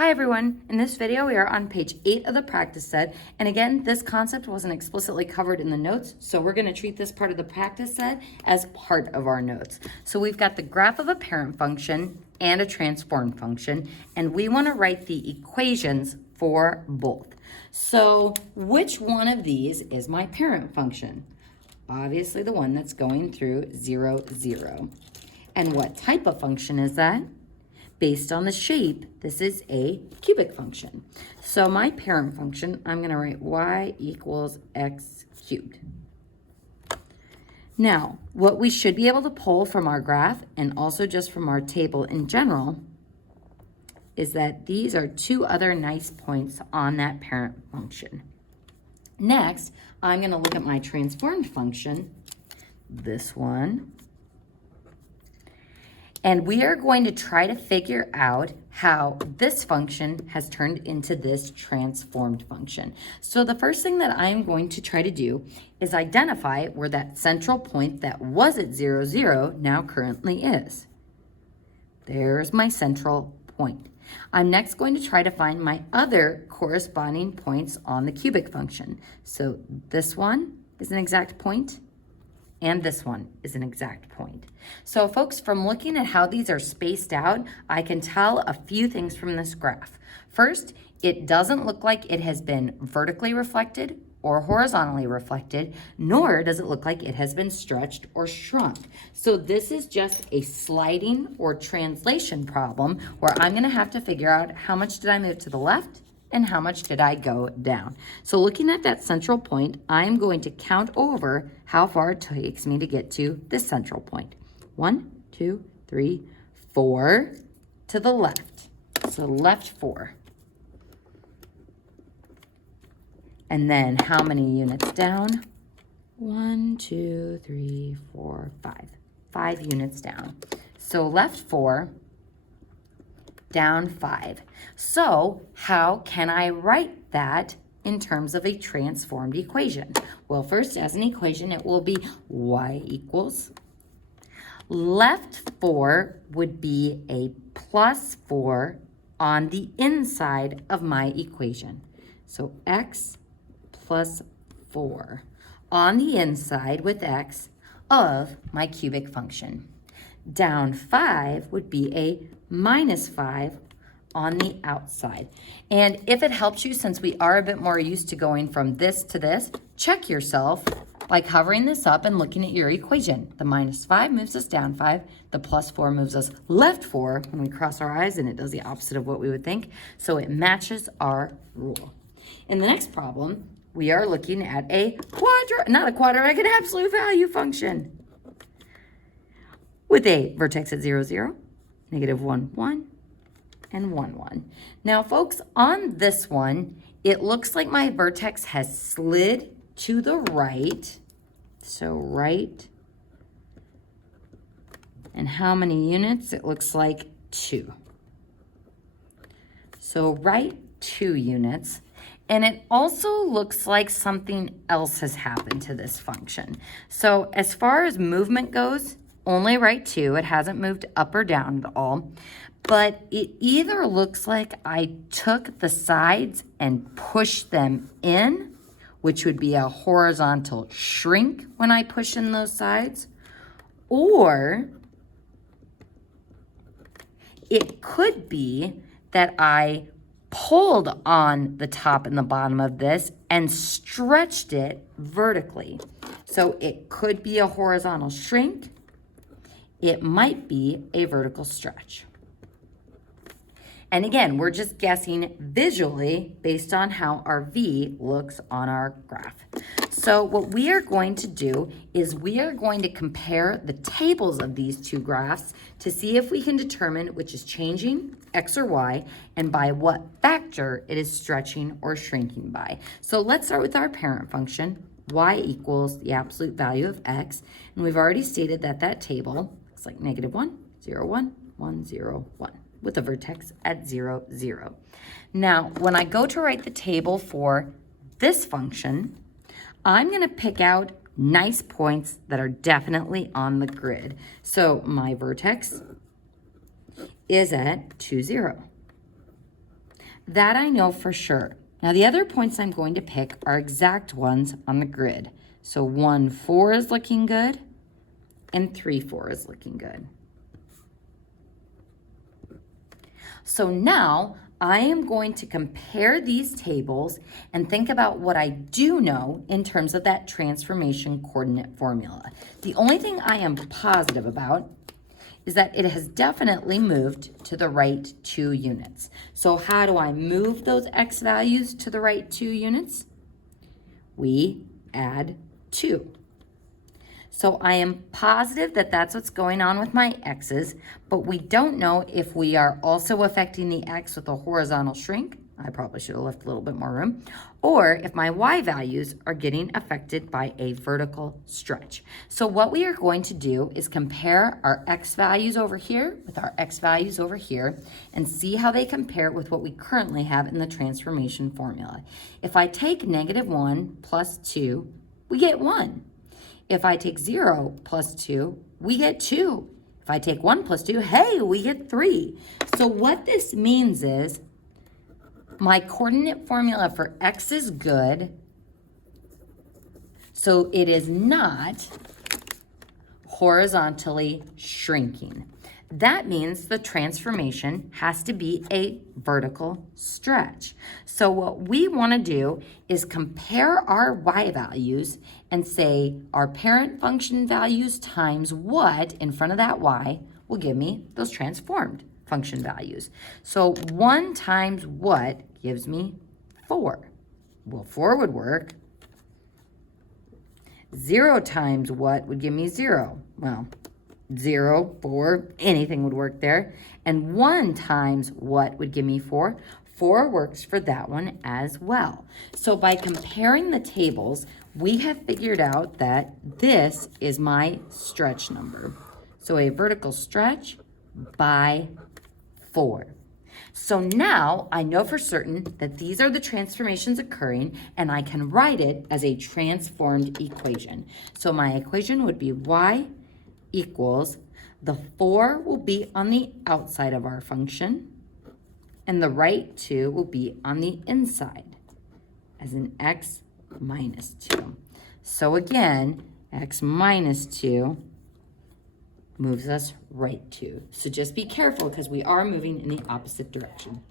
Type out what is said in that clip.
Hi everyone, in this video we are on page 8 of the practice set, and again this concept wasn't explicitly covered in the notes, so we're going to treat this part of the practice set as part of our notes. So we've got the graph of a parent function and a transformed function, and we want to write the equations for both. So which one of these is my parent function? Obviously the one that's going through 0, 0. And what type of function is that? Based on the shape, this is a cubic function. So my parent function, I'm going to write y equals x cubed. Now, what we should be able to pull from our graph and also just from our table in general is that these are two other nice points on that parent function. Next, I'm going to look at my transformed function, this one. And we are going to try to figure out how this function has turned into this transformed function. So the first thing that I'm going to try to do is identify where that central point that was at 0, 0 now currently is. There's my central point. I'm next going to try to find my other corresponding points on the cubic function. So this one is an exact point, and this one is an exact point. So folks, from looking at how these are spaced out, I can tell a few things from this graph. First, it doesn't look like it has been vertically reflected or horizontally reflected, nor does it look like it has been stretched or shrunk. So this is just a sliding or translation problem where I'm gonna have to figure out how much did I move to the left and how much did I go down. So looking at that central point, I'm going to count over how far it takes me to get to this central point. 1, 2, 3, 4 to the left. So left 4. And then how many units down? 1, 2, 3, 4, 5. 5 units down. So left 4, down 5. So how can I write that in terms of a transformed equation? Well, first, as an equation, it will be y equals. Left 4 would be a plus 4 on the inside of my equation. So x plus 4 on the inside with x of my cubic function. Down 5 would be a minus 5 on the outside. And if it helps you, since we are a bit more used to going from this to this, check yourself by covering this up and looking at your equation. The minus 5 moves us down 5. The plus 4 moves us left 4 when we cross our eyes, and it does the opposite of what we would think. So it matches our rule. In the next problem, we are looking at an absolute value function with a vertex at 0, 0, negative 1, 1, and 1, 1. Now, folks, on this one, it looks like my vertex has slid to the right. So right. And how many units? It looks like 2. So right 2 units. And it also looks like something else has happened to this function. So as far as movement goes, only right 2. It hasn't moved up or down at all. But it either looks like I took the sides and pushed them in, which would be a horizontal shrink when I push in those sides, or it could be that I pulled on the top and the bottom of this and stretched it vertically. So it could be a horizontal shrink. It might be a vertical stretch. And again, we're just guessing visually based on how our V looks on our graph. So what we are going to do is we are going to compare the tables of these two graphs to see if we can determine which is changing, X or Y, and by what factor it is stretching or shrinking by. So let's start with our parent function. Y equals the absolute value of X. And we've already stated that that table looks like negative 1, 0, 1, 1, 0, 1. With a vertex at 0, 0. Now, when I go to write the table for this function, I'm going to pick out nice points that are definitely on the grid. So my vertex is at 2, 0. That I know for sure. Now the other points I'm going to pick are exact ones on the grid. So 1, 4 is looking good, and 3, 4 is looking good. So now I am going to compare these tables and think about what I do know in terms of that transformation coordinate formula. The only thing I am positive about is that it has definitely moved to the right 2 units. So how do I move those x values to the right 2 units? We add 2. So I am positive that that's what's going on with my x's, but we don't know if we are also affecting the x with a horizontal shrink. I probably should have left a little bit more room. Or if my y values are getting affected by a vertical stretch. So what we are going to do is compare our x values over here with our x values over here and see how they compare with what we currently have in the transformation formula. If I take -1 plus 2, we get 1. If I take 0 plus 2, we get 2. If I take 1 plus 2, hey, we get 3. So what this means is my coordinate formula for x is good, so it is not horizontally shrinking. That means the transformation has to be a vertical stretch. So what we want to do is compare our y values and say our parent function values times what in front of that y will give me those transformed function values. So 1 times what gives me 4. Well, 4 would work. 0 times what would give me 0? Well, 0, 4, anything would work there. And 1 times what would give me 4? 4 works for that one as well. So by comparing the tables, we have figured out that this is my stretch number. So a vertical stretch by 4. So now I know for certain that these are the transformations occurring, and I can write it as a transformed equation. So my equation would be y equals, the 4 will be on the outside of our function, and the right 2 will be on the inside as an x minus 2. So again, x minus 2 moves us right 2. So just be careful because we are moving in the opposite direction.